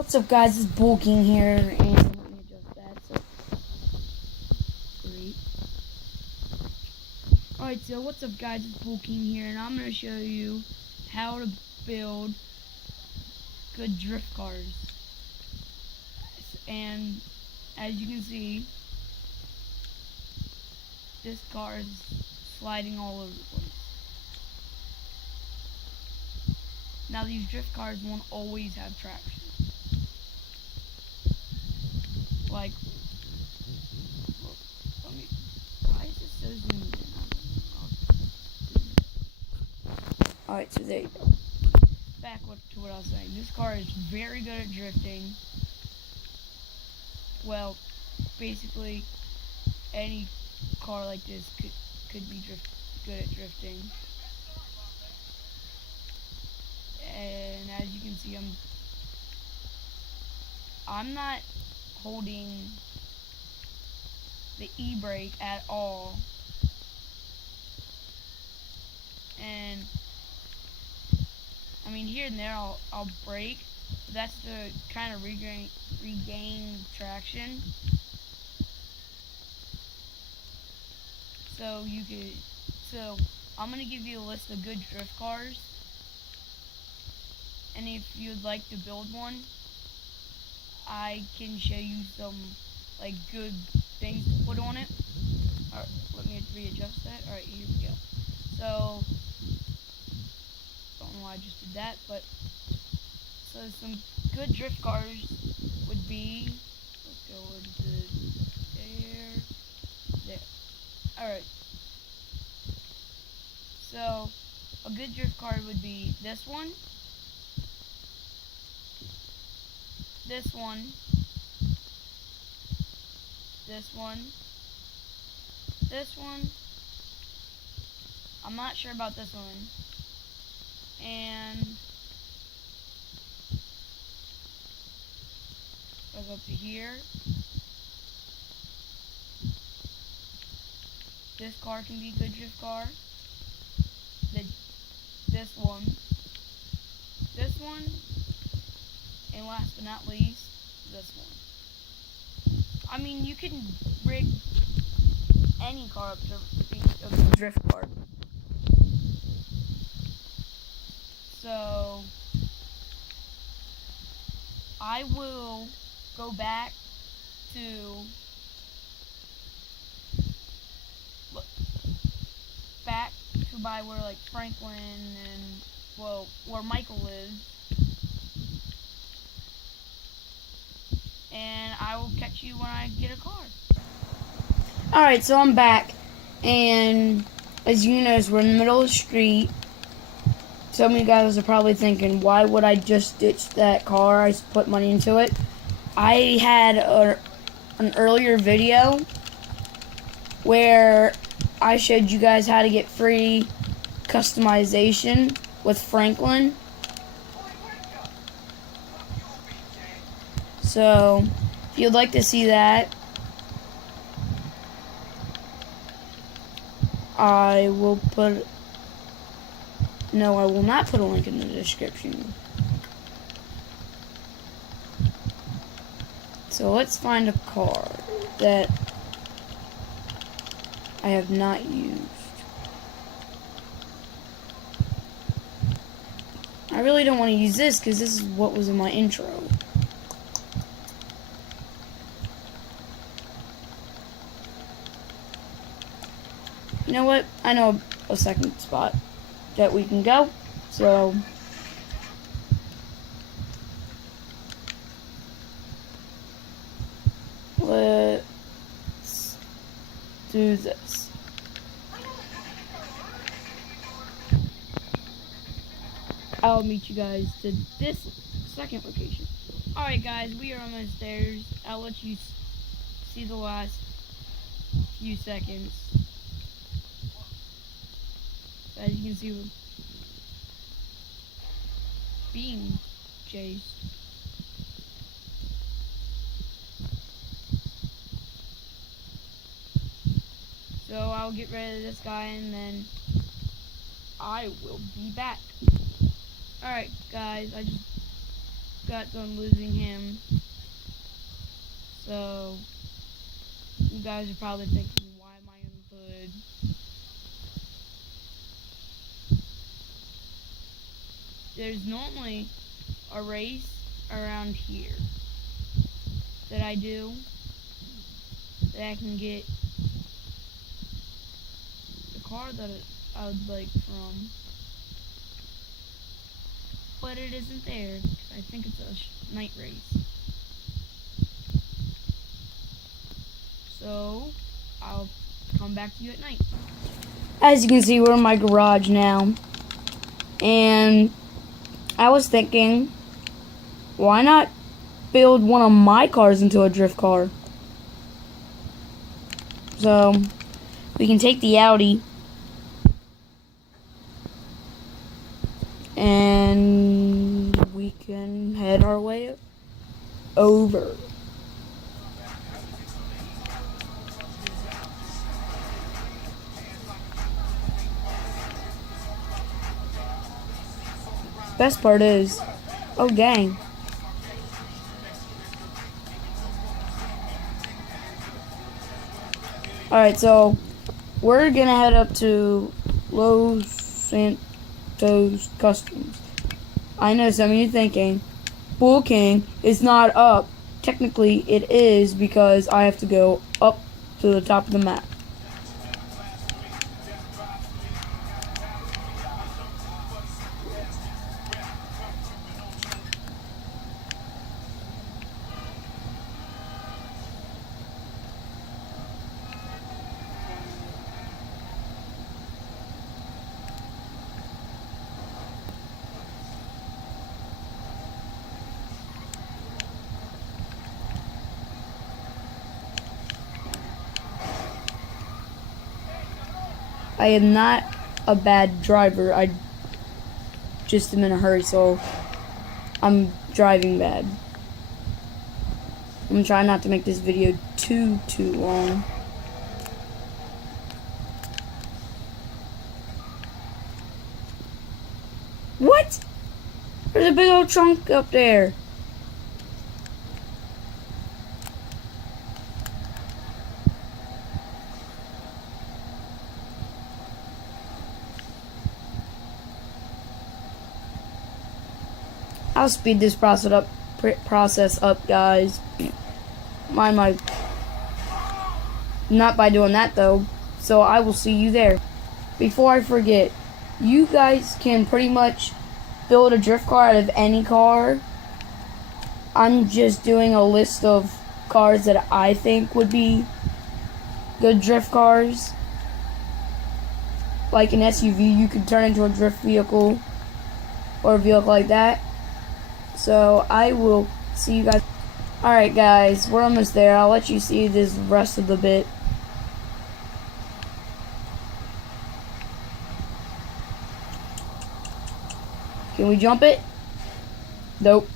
What's up, guys? It's Bull King here, and let me adjust that. So, great. Alright, so what's up, guys? It's Bull King here, and I'm going to show you how to build good drift cars. And as you can see, this car is sliding all over the place. Now, these drift cars won't always have traction. Like, why is this so zoomed in? Alright, so there you go. Back to what I was saying. This car is very good at drifting. Well, basically, any car like this could be good at drifting. And as you can see, I'm not holding the e-brake at all, and I mean here and there I'll brake, but that's to kind of regain traction. So I'm gonna give you a list of good drift cars, and if you'd like to build one, I can show you some like good things to put on it. Alright, let me readjust that. Alright, here we go. So, don't know why I just did that, but so some good drift cars would be, let's go into there. Alright. So, a good drift car would be this one, this one, this one, this one. I'm not sure about this one. And I'll go up to here. This car can be a good drift car. This one, and last but not least, this one. I mean, you can rig any car up to be a good drift car. So, I will go back to by where like Franklin and where Michael lives, and I will catch you when I get a car. Alright, so I'm back, and as you notice, we're in the middle of the street. Some of you guys are probably thinking, why would I just ditch that car? I put money into it. I had an earlier video where I showed you guys how to get free customization with Franklin. So, if you'd like to see that, I will not put a link in the description. So let's find a car that I have not used. I really don't want to use this because this is what was in my intro. You know what? I know a second spot that we can go. So let's do this. I'll meet you guys to this second location. Alright guys, we are almost there. I'll let you see the last few seconds. As you can see, we're being chased. So I'll get rid of this guy and then I will be back. Alright guys, I just got done losing him. So, you guys are probably thinking, why am I in the hood? There's normally a race around here that I do, that I can get the car that I would like from. But it isn't there, because I think it's a night race. So, I'll come back to you at night. As you can see, we're in my garage now. And I was thinking, why not build one of my cars into a drift car? So, we can take the Audi and we can head our way over. Best part is, oh dang. Alright, so we're gonna head up to Los Santos Customs. I know some of you thinking, Bull King is not up. Technically, it is because I have to go up to the top of the map. I am not a bad driver. I just am in a hurry, so I'm driving bad. I'm trying not to make this video too long. What? There's a big old trunk up there. I'll speed this process up, guys. Mind my... Not by doing that, though. So I will see you there. Before I forget, you guys can pretty much build a drift car out of any car. I'm just doing a list of cars that I think would be good drift cars. Like an SUV, you could turn into a drift vehicle, or a vehicle like that. So I will see you guys. Alright guys, we're almost there. I'll let you see this rest of the bit. Can we jump it? Nope.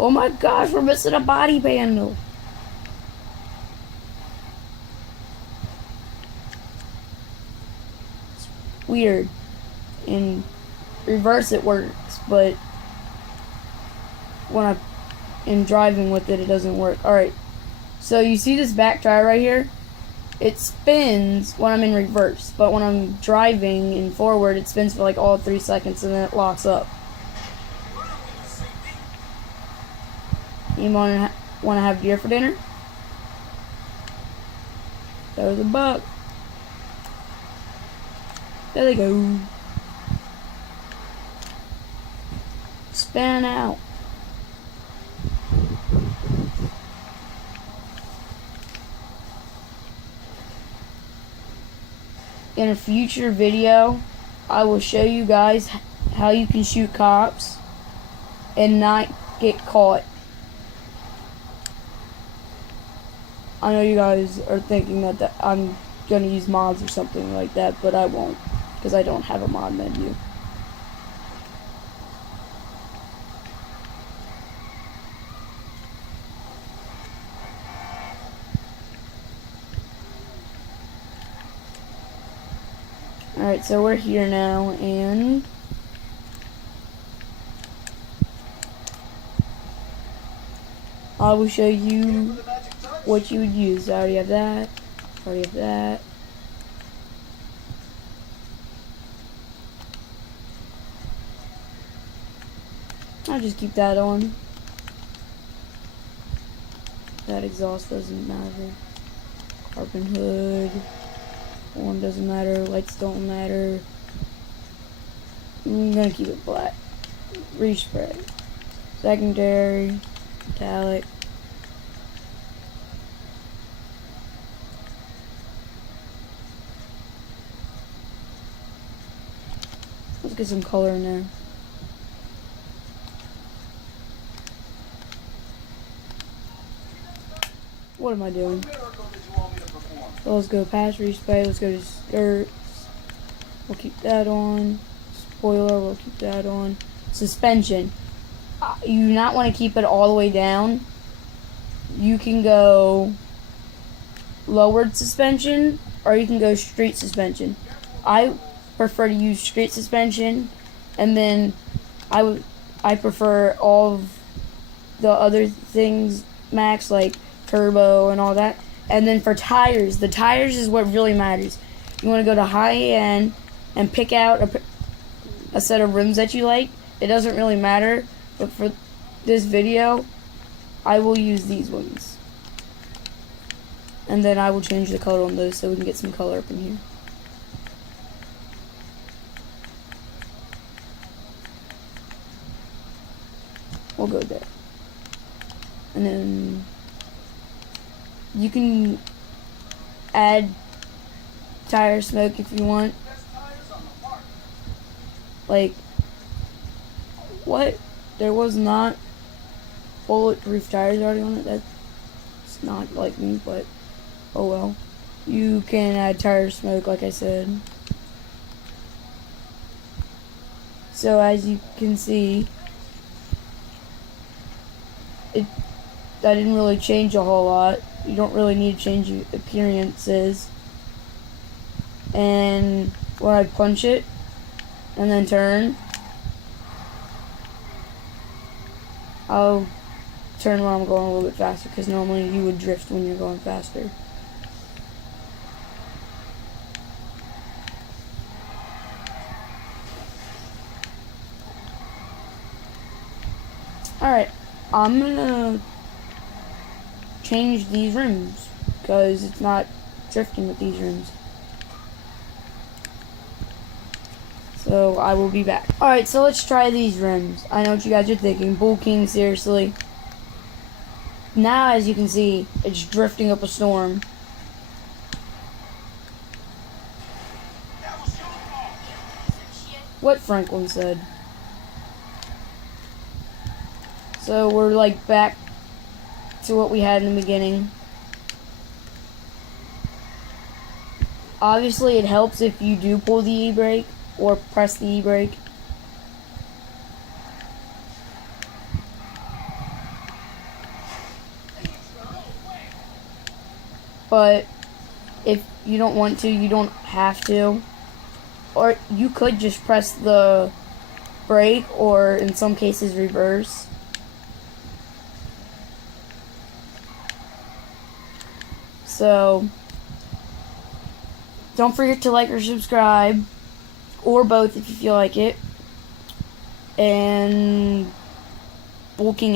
Oh my gosh, we're missing a body panel. It's weird. In reverse it works, but when I'm driving with it, it doesn't work. Alright, so you see this back tire right here? It spins when I'm in reverse, but when I'm driving in forward, it spins for like all 3 seconds and then it locks up. You want to have deer for dinner? There's a buck. There they go. Spin out. In a future video, I will show you guys how you can shoot cops and not get caught. I know you guys are thinking that I'm going to use mods or something like that, but I won't, because I don't have a mod menu. Alright, so we're here now, and I will show you what you would use. I already have that. Already have that. I'll just keep that on. That exhaust doesn't matter. Carbon hood. Horn doesn't matter. Lights don't matter. I'm gonna keep it black. Respray. Secondary. Metallic. Let's get some color in there. What am I doing? So let's go past respray. Let's go to skirts. We'll keep that on. Spoiler, we'll keep that on. Suspension. You do not want to keep it all the way down. You can go lowered suspension or you can go straight suspension. I prefer to use straight suspension, and then I prefer all of the other things max, like turbo and all that. And then for tires, the tires is what really matters. You want to go to high end and pick out a set of rims that you like. It doesn't really matter, but for this video I will use these ones, and then I will change the color on those so we can get some color up in here. We'll go there. And then you can add tire smoke if you want. Like, what? There was not bulletproof tires already on it. That's not like me, but oh well. You can add tire smoke, like I said. So as you can see, that didn't really change a whole lot. You don't really need to change your appearances. And when I punch it and then turn, I'll turn when I'm going a little bit faster, because normally you would drift when you're going faster. Alright, I'm gonna change these rims because it's not drifting with these rims. So I will be back. Alright, so let's try these rims. I know what you guys are thinking. Bull King, seriously. Now, as you can see, it's drifting up a storm. What Franklin said. So we're like back to what we had in the beginning. Obviously it helps if you do pull the e-brake or press the e-brake. But if you don't want to, you don't have to. Or you could just press the brake, or in some cases reverse. So don't forget to like or subscribe, or both if you feel like it. And Bull King